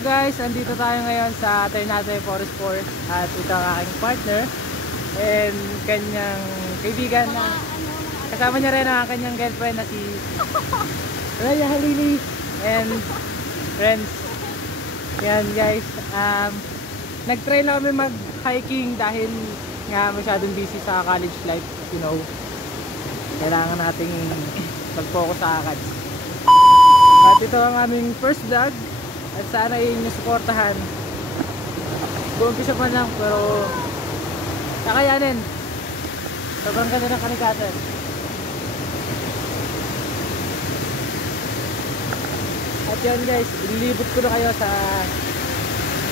guys? Andito tayo ngayon sa Ternate Forest Force at ito ang aking partner and kanyang kaibigan na kasama niya rin ang kanyang girlfriend na si Raya Halili and friends. Yan guys, nag-try lang kami mag-hiking dahil nga masyadong busy sa college life, you know. Kailangan nating mag-focus sa akads. At ito ang aming first vlog at sana yung suportahan. Buumpisa pa lang pero kakayanin. Sobrang ganda ng kanikatan. At yan guys, ililibot ko na kayo sa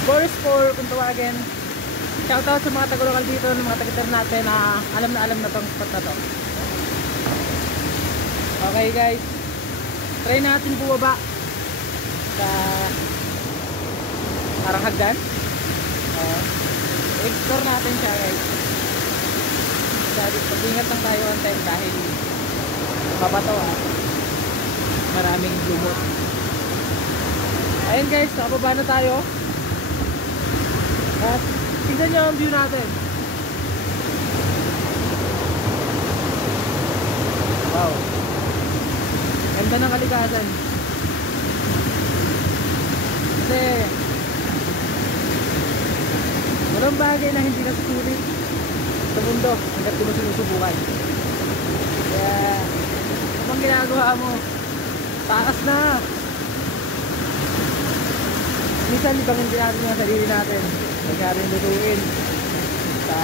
Forest 4 kung tawagin. Shoutout sa mga taga-lokal dito, ng mga taga-ter natin na alam na tong spot na to. Okay guys, try natin bumaba sa parang hagdan. Explore natin siya guys. Pag-ingat lang tayo on time dahil papato maraming lumot. Ayun guys, nakababa na tayo. At tignan nyo ang view natin. Wow, ganda ng kalikasan. Kasi walang bagay na hindi nasusulit sa mundo hanggat di mo sinusubukan. Kaya anong ginagawa mo? Takas na. Minsan ibangin din natin yung sarili natin. Nagyari lutuin sa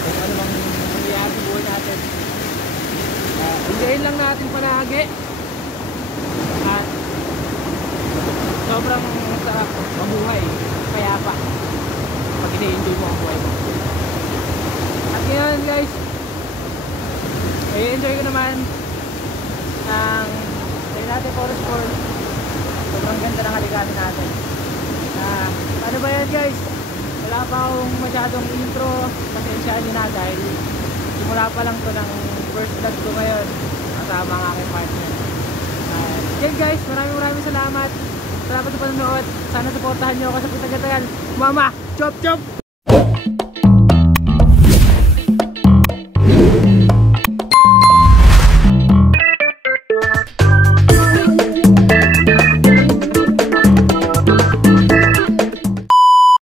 kung ano mang nangyayari sa buhay natin. Enjoyin lang natin palagi at sobrang sarap mabuhay, kaya pa pag i-enjoy mo ang buhay mo. At ngayon guys, i-enjoy ko naman ang Ternate Forest Force. Sobrang ganda ng kalikasan natin. Ano ba yan guys, wala pa akong masyadong intro, pasensyahan nyo na dahil simula pa lang to ng first vlog ko ngayon kasama ang aking partner. Yan guys, maraming salamat sa panonood. Sana supportahan nyo ako sa Putagatagal. Mama, chop chop!